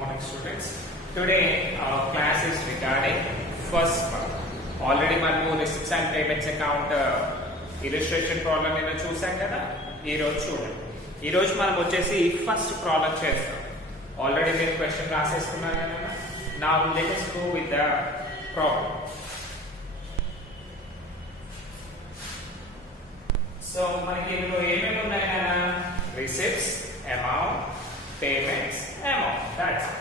morning students. Today our class is regarding first part. Already మనము receipts and payments account illustration problem ఏదో చూసాం కదా. ఈ రోజు చూడండి. ఈ రోజు మనం వచ్చేసి ఫస్ట్ ప్రాబ్లం చేస్తాం. ఆల్రెడీ నేను క్వశ్చన్ రాసేసుకున్నాను కదా. Now let us go with the problem. So మనకి ఇందులో ఏమేమి ఉన్నాయి కదా? Receipts, amount, payments, amount. That's it.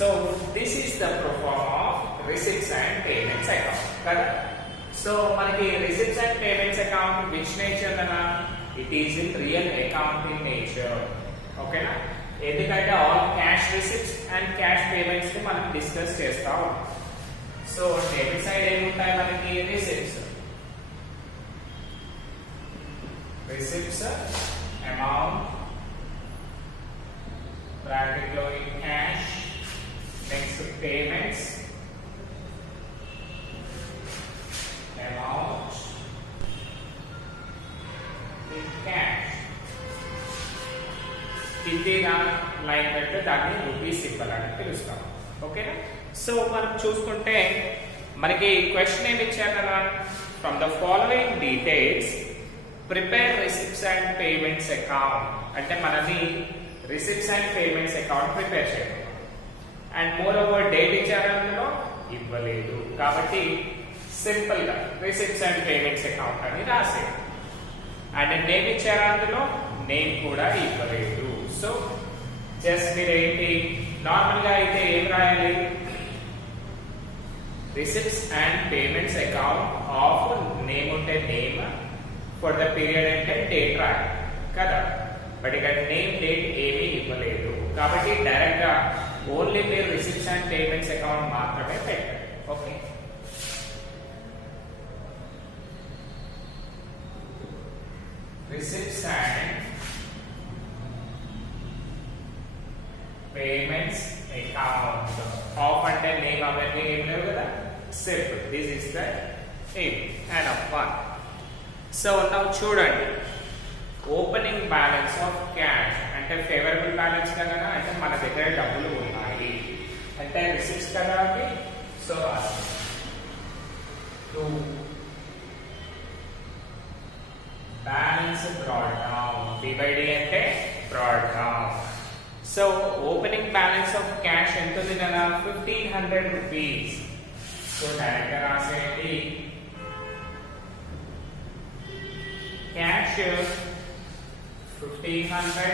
So this is the proforma of receipts and payments account. Correct? So manaki receipts and payments account which nature nana? It is in real accounting nature. Okay na? Endukante all cash receipts and cash payments ni manam discuss chesta untam. So debit side em untayi manaki receipts. Receipts amount bracket lo in cash. Next payments, amount in cash. కింది లైన్ పెడితే దాన్ని rupees symbol అని పిలుస్తాం. ఓకేనా? సో మనం చూసుకుంటే మనకి క్వశ్చన్ ఏమి ఇచ్చారు కదా, from the following details prepare receipts and payments account అంటే మనది receipts and payments account prepare చేయాలి. అండ్ మోర్ ఓవర్ డేట్ ఇచ్చారు అందులో ఇవ్వలేదు కాబట్టి సింపుల్ గా రిసిప్ట్స్ అండ్ పేమెంట్స్ అకౌంట్ అని రాసేది. అండ్ నేమ్ ఇచ్చారు అందులో నేమ్ కూడా ఇవ్వలేదు. సో జస్ట్ మీరు ఏంటి నార్మల్ గా అయితే ఏం రాయాలి, receipts and payments account of name ఉంటే నేమ్, ఫర్ ద పీరియడ్ అంటే డేట్ రాయాలి కదా. బట్ ఇక్కడ నేమ్ డేట్ ఏమీ ఇవ్వలేదు కాబట్టి డైరెక్ట్ గా ఓన్లీ మీరు రిసిప్ట్స్ అండ్ పేమెంట్స్ అకౌంట్ మాత్రమే పెట్టండి. Okay, receipts and payments account of అంటే నేమ్ అవన్నీ ఏం లేవు కదా, simple this is the name and of one. So now చూడండి, ఓపెనింగ్ బ్యాలెన్స్ ఆఫ్ క్యాష్ అంటే ఫేవరబుల్ బ్యాలెన్స్ కదా, అంటే మన దగ్గర డబ్బులు ఉన్నాయి అంటే రిసిప్ట్స్ కదా అవి. So to balance brought down, divide అంటే brought down. So opening balance of cash ఎంత ఉంది కదా, 1500 రూపీస్. సో డైరెక్ట్ గా రాసేయండి క్యాష్ 1500.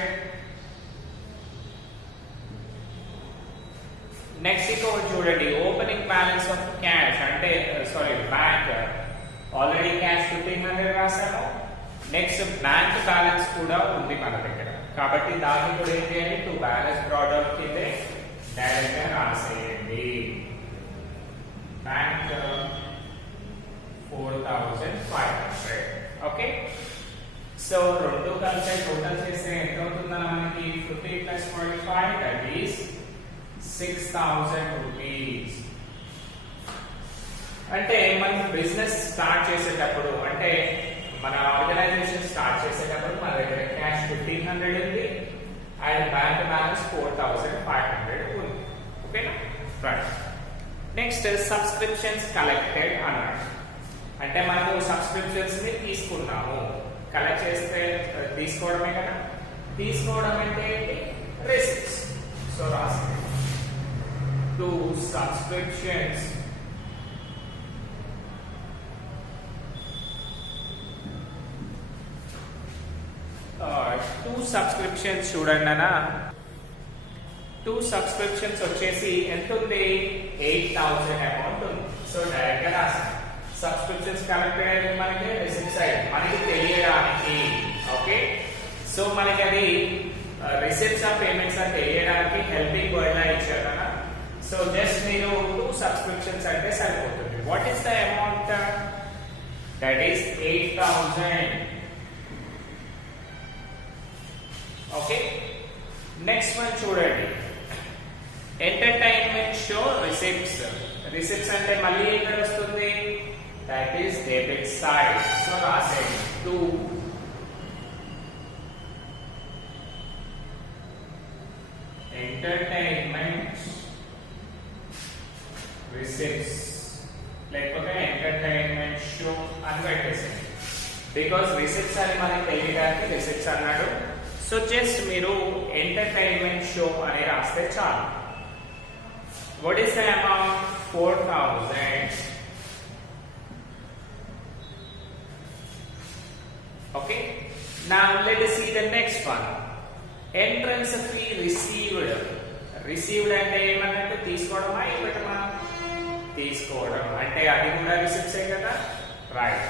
నెక్స్ట్ ఇంకొకటి చూడండి, ఓపెనింగ్ బ్యాలెన్స్ ఆఫ్ క్యాష్ అంటే సారీ బ్యాంక్, ఆల్రెడీ క్యాష్ 1500 రాసాము. నెక్స్ట్ బ్యాంక్ బ్యాలెన్స్ కూడా ఉంది మన దగ్గర కాబట్టి దాన్ని కూడా ఏం చేయాలి, టు బ్యాలెన్స్ ప్రోడక్ట్ కింద డైరెక్ట్ గా రాసేయండి. బ్యాంక్ 4500. ఓకే, సో రెండు కలిసి టోటల్ చేస్తే ఎంత అవుతుందన్న మనకి 50 + 45 దట్ ఈస్ 6000 రూపీస్. అంటే మనం బిజినెస్ స్టార్ట్ చేసేటప్పుడు అంటే మన ఆర్గనైజేషన్ స్టార్ట్ చేసేటప్పుడు మన దగ్గర క్యాష్ 1500 ఉంది అండ్ బ్యాంక్ బ్యాలెన్స్ 4500 ఉంది. ఓకేనా ఫ్రెండ్స్? నెక్స్ట్ సబ్స్క్రిప్షన్స్ కలెక్టెడ్ అన్నాడు అంటే మనము సబ్స్క్రిప్షన్స్ ని తీసుకున్నాము, కలెక్ట్ చేస్తే తీసుకోవడమే కదా. తీసుకోవడం అంటే రిసిప్ట్స్. సో రాసుకోండి, టు సబ్స్క్రిప్షన్స్ చూడండి అన్న, 2 సబ్స్క్రిప్షన్స్ వచ్చేసి ఎంత ఉంది, 8000 అమౌంట్ ఉంది. సో డైరెక్ట్ గా రాస్తాం సబ్స్క్రిప్షన్స్ కలెక్టెడ్ అయితే మనకి రిసిప్ట్ సైడ్ మనకి తెలియడానికి. ఓకే, సో మనకి అది రిసిప్ట్స్ ఆఫ్ పేమెంట్స్ అని తెలియడానికి హెల్పింగ్ వర్డ్ లా ఇచ్చారు కదా. సో జస్ట్ మీరు 2 సబ్స్క్రిప్షన్స్ అంటే సరిపోతుంది. What is the amount, that is 8000. Okay next one చూడండి ఎంటర్టైన్మెంట్ షో రిసిప్ట్స్ రిసిప్ట్స్ అంటే మళ్ళీ ఎక్కడ వస్తుంది that is debit side so రాసేయండి 2 ఎంటర్టైన్మెంట్ రిసిప్ట్స్ లేకపోతే ఎంటర్టైన్మెంట్ షో అని పెట్టేసేయండి బికాస్ రిసిప్ట్స్ అని మనకి తెలియడానికి రిసిప్ట్స్ అన్నాడు సో జస్ట్ మీరు ఎంటర్టైన్మెంట్ షో అని రాస్తే చాలు what is the amount 4000 okay now let us see the next one entrance fee received అంటే ఏమన్నట్టు తీసుకోవడమా ఇవ్వటమా తీసుకోవడం అంటే అది కూడా రిసిప్ట్స్ కదా రైట్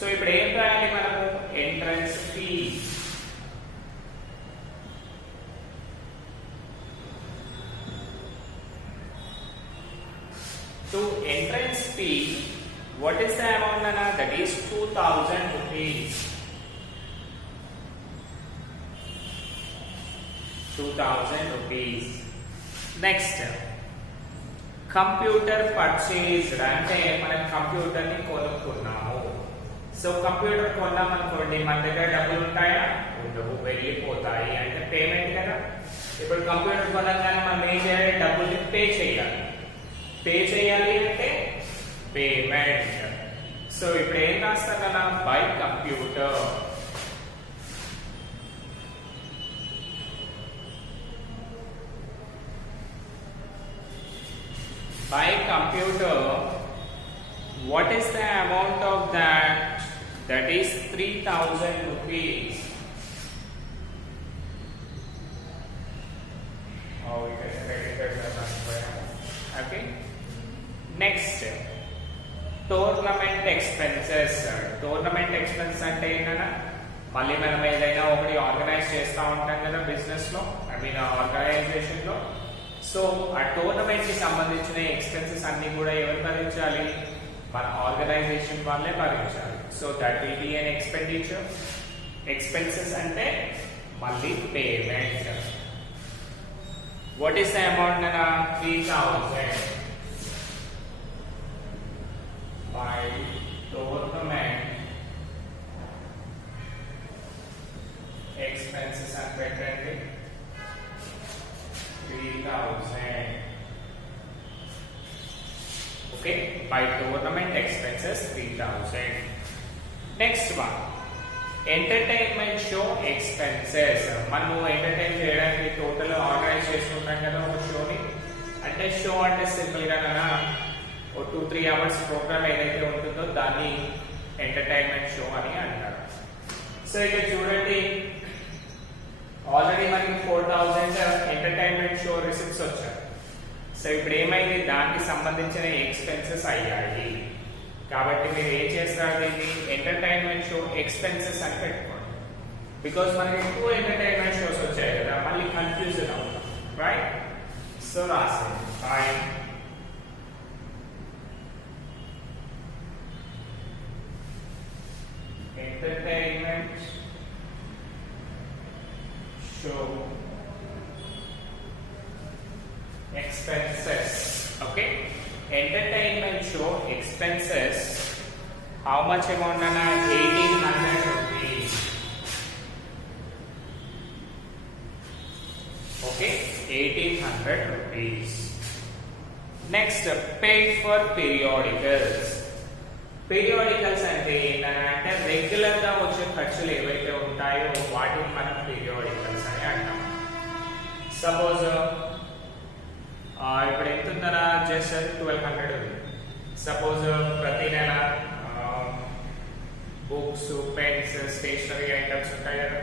సో ఇప్పుడు ఏం రాయాలి మనము entrance fee to entrance fee what is the amount nana that is 2000 rupees 2000 rupees next కంప్యూటర్ పర్చేస్డ్ అంటే మనం కంప్యూటర్ ని కొనుక్కున్నాము సో కంప్యూటర్ కొన్నాం అనుకోండి మన దగ్గర డబ్బులు ఉంటాయా ఉండవు వెళ్ళిపోతాయి అంటే పేమెంట్ కదా ఇప్పుడు కంప్యూటర్ కొనగానే మనం ఏం చేయాలి డబ్బుల్ని పే చేయాలి అంటే పేమెంట్ సో ఇప్పుడు ఏం రాస్తాం కదా by computer by computer what is the amount of that is 3000 rupees oh we can credited okay next tournament expenses అంటే ఏంటన్నా మళ్ళీ మనం ఏదైనా ఒకటి ఆర్గనైజ్ చేస్తూ ఉంటాం కదా బిజినెస్ లో ఐ మీన్ ఆర్గనైజేషన్ లో సో ఆ టోర్నమెంట్ కి సంబంధించిన ఎక్స్పెన్సెస్ అన్ని కూడా ఎవరు భరించాలి మన ఆర్గనైజేషన్ వాళ్ళే భరించాలి so that will be an expenditure expenses అంటే మళ్ళీ payment what is the amount నా 3000 బై టోర్నమెంట్ ఎక్స్పెన్సెస్ అని పెట్టండి 3000 okay by tournament expenses 3000 next one entertainment show expenses మనము ఎంటర్టైన్ చేయడానికి టోటల్ ఆర్గనైజ్ చేసుకుంటాం కదా ఒక షోని అంటే షో అంటే సింపుల్ గా ఓ 2-3 అవర్స్ ప్రోగ్రామ్ ఏదైతే ఉంటుందో దాన్ని ఎంటర్టైన్మెంట్ షో అని అంటారు సో ఇక్కడ చూడండి ఆల్రెడీ మనకి 4000 ఎంటర్టైన్మెంట్ షో రిసిప్ట్స్ వచ్చాయి సో ఇప్పుడు ఏమైంది దానికి సంబంధించిన ఎక్స్పెన్సెస్ అయ్యాయి కాబట్టి మీరు ఏం చేస్తారు దీన్ని ఎంటర్టైన్మెంట్ షో ఎక్స్పెన్సెస్ అని పెట్టుకోండి బికాస్ మనకి ఎక్కువ ఎంటర్టైన్మెంట్ షోస్ వచ్చాయి కదా మళ్ళీ కన్ఫ్యూజన్ అవుతాం రైట్ సో రాసేయండి fine entertainment show expenses okay entertainment show expenses how much amount nana 1800 rupees okay 1800 rupees next paid for periodicals periodicals అంటే ఏంటంటే రెగ్యులర్ గా వచ్చే ఖర్చులు ఏవైతే ఉంటాయో వాటిని మనం పీరియాడికల్స్ అని అంటాం సపోజ్ ఇప్పుడు ఎంత ఉందనా జస్ట్ 1200 ఉంది సపోజ్ ప్రతి నెల బుక్స్ పెన్స్ స్టేషనరీ ఐటమ్స్ ఉంటాయి కదా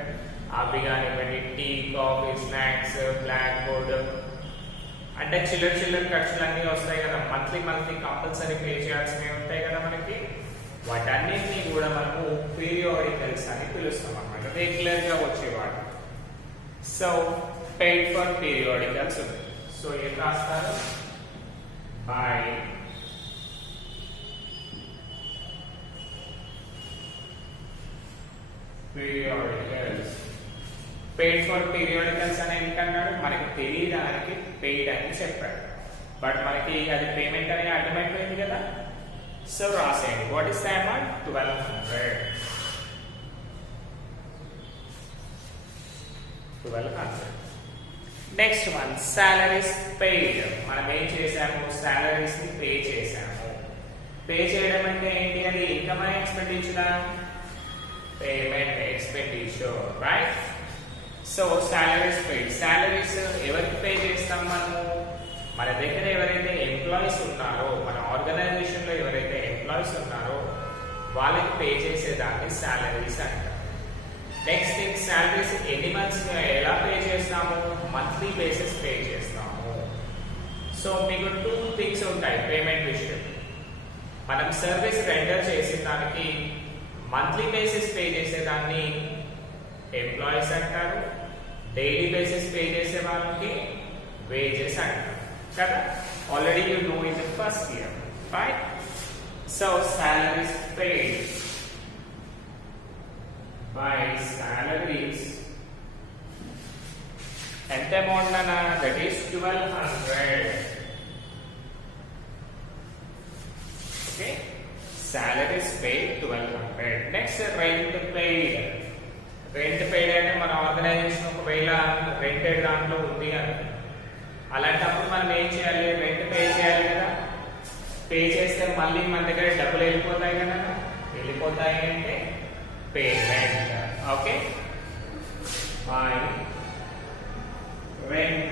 అవి కానివ్వండి tea coffee snacks blackboard అంటే చిల్లర ఖర్చులు అన్నీ వస్తాయి కదా మంత్లీ కంపల్సరీ పే చేయాల్సినవి ఉంటాయి కదా మనకి వాటన్నిటిని కూడా మనము పీరియాడికల్స్ అని పిలుస్తాం అన్నమాట రెగ్యులర్ గా వచ్చేవాడు సో పెయిడ్ ఫర్ పీరియాడికల్స్ ఉంది సో ఏం రాస్తారు by periodicals paid for periodicals అని ఎందుకన్నాడు? మనకి తెలియడానికి పెయిడ్ అని చెప్పాడు, బట్ మనకి అది పేమెంట్ అని అర్థమైపోయింది కదా. సో రాసేయండి. What is the amount? 1200. 1200. Next one, salaries paid. మనం ఏం చేసాము? సాలరీస్ ని పే చేసాము. పే చేయడం అంటే ఏంటి? అది ఇన్కమ్ అని expenditure? Payment expenditure, right? So salaries paid. Salaries ఎవరికి పే చేస్తాం మనము? మన దగ్గర ఎవరైతే ఎంప్లాయీస్ ఉన్నారో, మన ఆర్గనైజేషన్ లో ఎవరైతే ఎంప్లాయీస్ ఉన్నారో వాళ్ళకి పే చేసేదాన్ని సాలరీస్ అంటారు. నెక్స్ట్ థింగ్, సాలరీస్ ఎన్ని మంత్స్ ఎలా పే చేస్తాము? మంత్లీ బేసిస్ పే చేస్తాము. సో మీకు 2 థింగ్స్ ఉంటాయి పేమెంట్ విషయం. మనం సర్వీస్ రెండర్ చేసే దానికి మంత్లీ బేసిస్ పే చేసేదాన్ని ఎంప్లాయీస్ అంటారు, డైలీ బేసిస్ పే చేసే వాళ్ళకి వేజెస్ అంటారు కదా. Already you know in the first year, right? So salaries paid by salaries. ఎంత అమౌంట్ అన్న? That is 1200. Okay, salaries paid 1200. Next rent paid. Rent paid అంటే మన ఆర్గనైజేషన్ ఒకవేళ రెంటెడ్ దాంట్లో ఉంది అని, అలాంటప్పుడు మనం ఏం చేయాలి? రెంట్ పే చేయాలి కదా. పే చేస్తే మళ్ళీ మన దగ్గర డబ్బులు వెళ్ళిపోతాయి కదా. వెళ్ళిపోతాయి అంటే payment. Okay, by rent.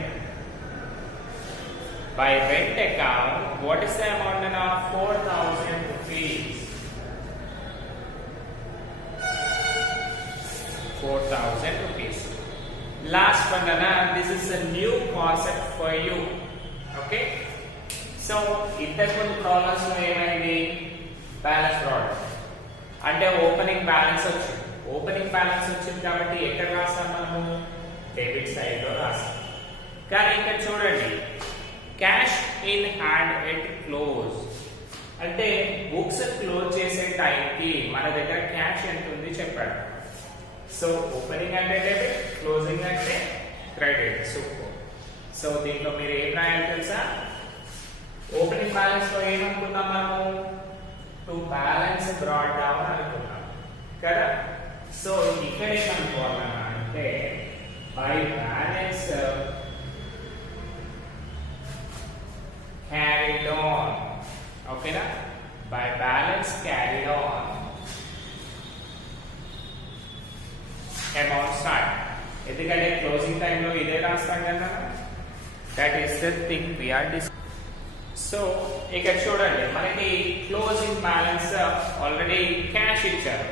By rent account, what is the amount now? 4,000 rupees. 4,000 rupees. Last one, Nana, this is a new concept for you. Okay, so ఇంతకుముందు ప్రాబ్లమ్స్ లో ఏమైంది? బ్యాలెన్స్ ప్రోడక్ట్ అంటే ఓపెనింగ్ బ్యాలెన్స్ వచ్చింది. ఓపెనింగ్ బ్యాలెన్స్ వచ్చింది కాబట్టి ఎక్కడ రాస్తాం మనము? డెబిట్ సైడ్ లో రాస్తాం. కానీ ఇక్కడ చూడండి, cash in hand at close అంటే బుక్స్ క్లోజ్ చేసే టైంకి మన దగ్గర క్యాష్ ఎంత ఉంది చెప్పాడు. సో ఓపెనింగ్ అంటే డెబిట్, క్లోజింగ్ అంటే క్రెడిట్. సూపర్. సో దీంట్లో మీరు ఏం రాయాలి తెలుసా? ఓపెనింగ్ బ్యాలెన్స్ లో ఏమనుకున్నాం మనము? టు బ్యాలెన్స్ బ్రాట్ డౌన్ అనుకున్నాం కదా. సో ఇక్కడ ఏమనుకోవాలన్నా అంటే బై బ్యాలెన్స్ క్యారీడ్ ఆన్. ఓకేనా? By balance carried on amount start. ఎందుకంటే క్లోజింగ్ టైంలో ఇదే రాస్తాం కదా. That is the thing we are discussing. So ఇక్కడ చూడండి, మనకి క్లోజింగ్ బ్యాలెన్స్ ఆల్రెడీ క్యాష్ ఇచ్చారు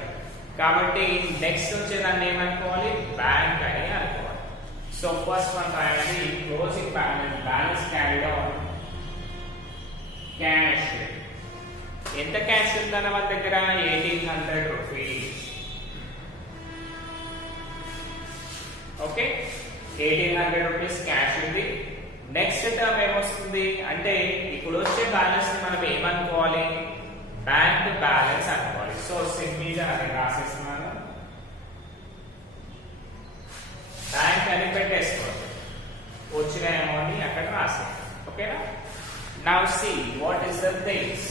కాబట్టి నెక్స్ట్ వచ్చేదాన్ని ఏమనుకోవాలి? బ్యాంక్ అని అనుకోవాలి. సో ఫస్ట్ వన్ రాయాలి, closing balance, balance carried on cash. ఎంత క్యాష్ ఉందన్న మన దగ్గర? 1800 రూపీస్. ఓకే, 1800 రూపీస్ క్యాష్ ఉంది. నెక్స్ట్ టర్మ్ ఏమొస్తుంది అంటే ఇప్పుడు వచ్చే బ్యాలెన్స్ ని మనం ఏమనుకోవాలి? బ్యాంక్ బ్యాలెన్స్ అనుకోవాలి. సో సింపుల్ గా అది రాసేస్తున్నాను, బ్యాంక్ అని పెట్టేసుకోవాలి. వచ్చిన అమౌంట్ ని అక్కడ రాసేయాలి. ఓకేనా? Now see what is the things.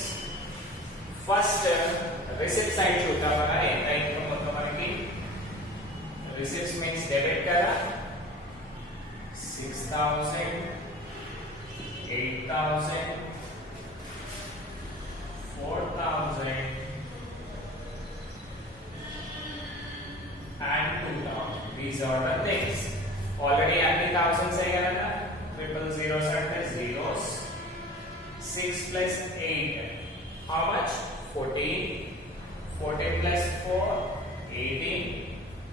First receipt side చూద్దాం కదా. ఎంత ఇన్కమ్ ఉందో మనకి. రిసిప్ట్స్ మీన్స్ డెబిట్ కదా. 6,000, 8,000, 4,000 and 2,000. These are the things. Already అన్ని thousands అయ్యాయి కదా. Triple zeros అంటే zeros. 6 plus 8. How much? 14. 14 plus 4, 18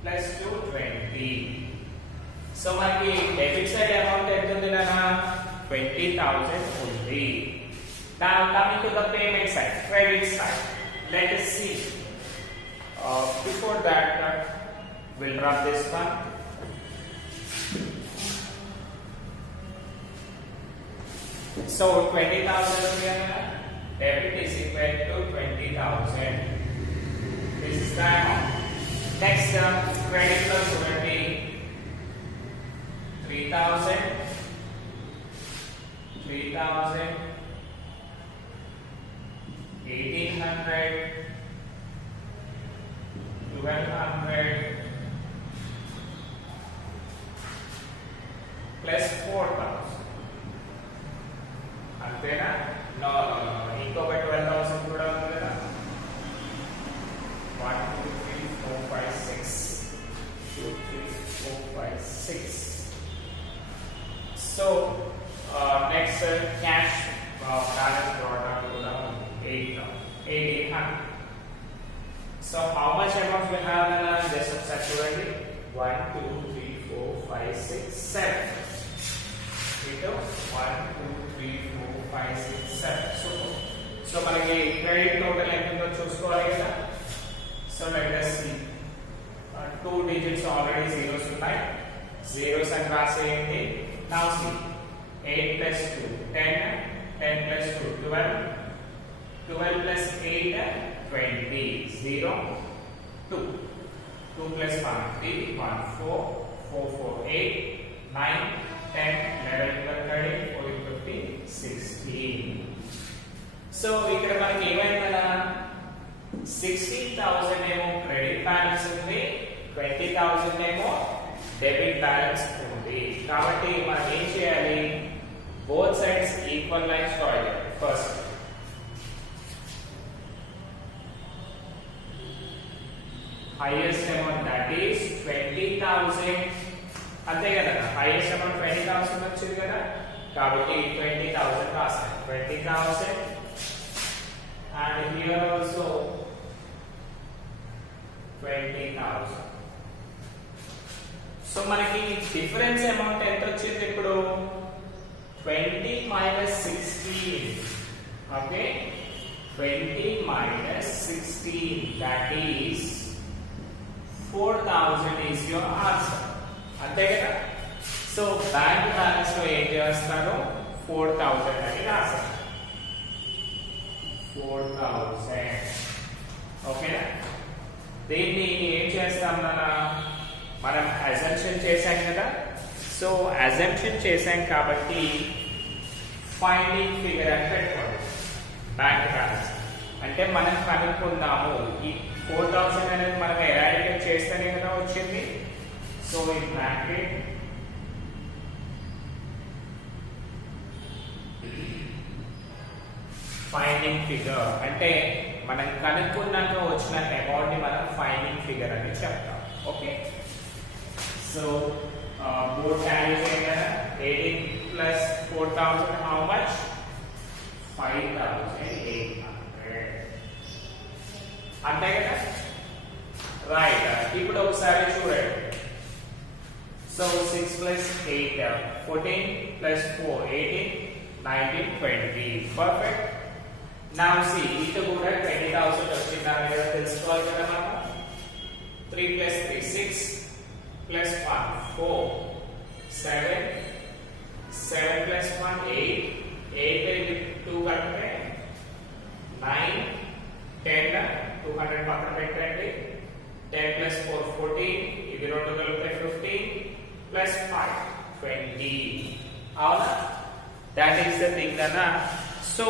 plus 2, 20. So మనకి డెబిట్ సైడ్ అమౌంట్ ఎంత ఉంది నాన్న? 20,000 ఉంది. Now coming to the payment side, credit side. Let us see. Before that, we'll rub this one. So 20,000 here, debit is equal to 20,000. This is the amount. Next, credit plus 20. 3,000, 1,800, 1,200 plus 4,000. అంతేనా? నో ఇంకొక 12,000 కూడా ఉంది కదా. 1 2 3 4 5 6 2 3 4 5 6. So next cash balance brought down to 1,800. So how much amount we have in our just subtract 1 2 3 4 5 6 7 into 1 2 3 4 5 6 7. So మనకి credit total ఎంతో చూసుకోవాలి కదా. So let us see. 2 digits already zeros ఉన్నాయి. Zeros అని రాసేయండి. Now see 8 plus 2 10, 10 plus 2 12, 12 plus 8 20, 0 2, 2 plus 1 3 1 4 4 4 8 9 10 11 12 13 14 15 16. So ఇక్కడ మనకి ఏమైందనా 16,000 ఏమో క్రెడిట్ బ్యాలెన్స్ ఉంది, 20,000 ఏమో డెబిట్ బ్యాలెన్స్ ఉంది. కాబట్టి మనం ఏం చేయాలి? both sides equal lines draw చేయాలి. First highest amount that is 20,000 అంతే కదా. highest amount 20,000 వచ్చింది కదా, కాబట్టి 20,000 రాస్తాను. 20,000 and here also 20,000. సో మనకి డిఫరెన్స్ అమౌంట్ ఎంత వచ్చింది ఇప్పుడు? 20 minus 16. Okay, 20 minus 16, that is 4,000 is your answer. అంతే కదా. సో బ్యాంక్ బ్యాలెన్స్ లో ఏం చేస్తాను? 4,000 అని రాస్తాను. 4,000. ఓకేనా? దీన్ని ఏం చేస్తాం మనం అజంప్షన్ చేశాం కదా. సో అజంప్షన్ చేశాం కాబట్టి ఫైండింగ్ ఫిగర్ అని పెట్టుకోండి. బ్యాంక్ బ్యాలెన్స్ అంటే మనం కనుక్కుందాము. ఈ 4,000 అనేది మనం ఎరాడికేట్ చేస్తేనే కదా వచ్చింది. సో ఈ బ్రాకెట్ ఫైండింగ్ ఫిగర్ అంటే మనం కనుక్కున్నాక వచ్చిన అమౌంట్ ని మనం ఫైండింగ్ ఫిగర్ అని చెప్తాం. Okay, so both values are 18 plus 4,000 how much? 5,800. అంతే కదా. రైట్, ఇప్పుడు ఒకసారి చూడండి. సో 6 plus 8 14 plus 4 18 19 20. పర్ఫెక్ట్. నౌ see ఇటు కూడా 20,000 వచ్చిందా లేదా తెలుసుకోవాలి కదా మనం. 3 plus 3 6 plus 1 4 7 7 plus 1 8 8 into 2 కలిపితే 9 10 200 పక్కన పెట్టండి. 10 plus 4 14 ఇవి రెండు కలిపితే 15 plus 5 20. అవునా? దట్ ఈస్ ద థింగ్ అన్నా. సో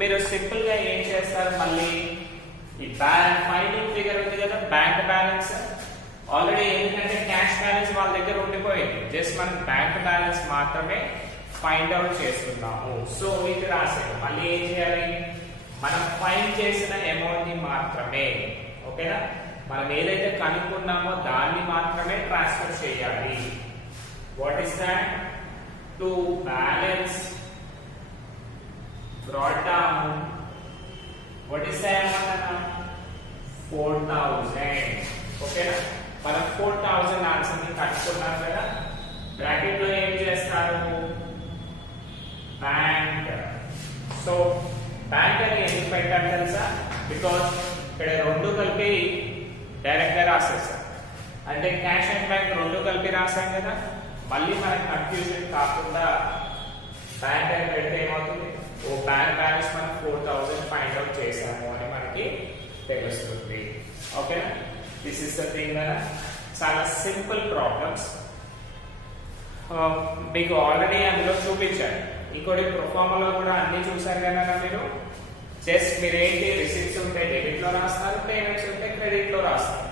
మీరు సింపుల్ గా ఏం చేస్తారు? మళ్ళీ ఈ బ్యాలెన్స్ ఫైండింగ్ ఫిగర్ ఉంది కదా, బ్యాంక్ బ్యాలెన్స్ ఆల్రెడీ ఎందుకంటే క్యాష్ బ్యాలెన్స్ వాళ్ళ దగ్గర ఉండిపోయింది. జస్ట్ మనం బ్యాంక్ బ్యాలెన్స్ మాత్రమే ఫైండ్ అవుట్ చేస్తున్నాము. సో ఇది రాసాము. మళ్ళీ ఏం చేయాలి? మనం ఫైండ్ చేసిన అమౌంట్ ని మాత్రమే, ఓకేనా, మనం ఏదైతే కనుక్కున్నామో దాన్ని మాత్రమే ట్రాన్స్ఫర్ చేయాలి. What is that? To balance brought down. What is the amount అన్న? 4,000. ఓకేనా, మనం 4,000 ఆన్సర్ ని కనుక్కున్నాం కదా. బ్రాకెట్ లో ఏం చేస్తారు? బ్యాంక్. సో బ్యాంక్ అని ఎందుకు పెట్టాను తెలుసా? బికాస్ ఇక్కడ రెండు కలిపి డైరెక్ట్ గా రాసేసాం. అంటే క్యాష్ అండ్ బ్యాంక్ రెండు కలిపి రాసాం కదా. మళ్ళీ మనకి కన్ఫ్యూజన్ కాకుండా బ్యాంక్ అని పెడితే ఏమవుతుంది? ఓ బ్యాంక్ బ్యాలెన్స్ మనం 4,000 ఫైండ్ అవుట్ చేసాము అని మనకి తెలుస్తుంది. ఓకేనా? దిస్ ఇస్ ద థింగ్ కదా. చాలా సింపుల్ ప్రాబ్లమ్స్. మీకు ఆల్రెడీ అందులో చూపించాను. ఇంకోటి ప్రొఫార్మాలో కూడా అన్ని చూసారు కదా మీరు. జస్ట్ మీరు ఏంటి రిసిప్ట్స్ ఉంటే డెబిట్ లో రాస్తారు, పేమెంట్స్ ఉంటే క్రెడిట్ లో రాస్తారు.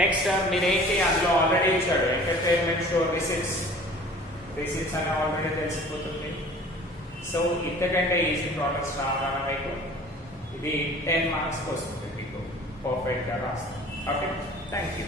నెక్స్ట్ మీరేంటి అందులో ఆల్రెడీ ఇచ్చాడు ఎంటర్టైన్మెంట్ షో రిసిప్ట్స్ అని ఆల్రెడీ తెలిసిపోతుంది. సో ఇంతకంటే ఈజీ ప్రాడక్ట్స్ రావాలన్నా మీకు ఇది 10 మార్క్స్కి వస్తుంది, మీకు పర్ఫెక్ట్గా రాస్తాం. Okay, thank you.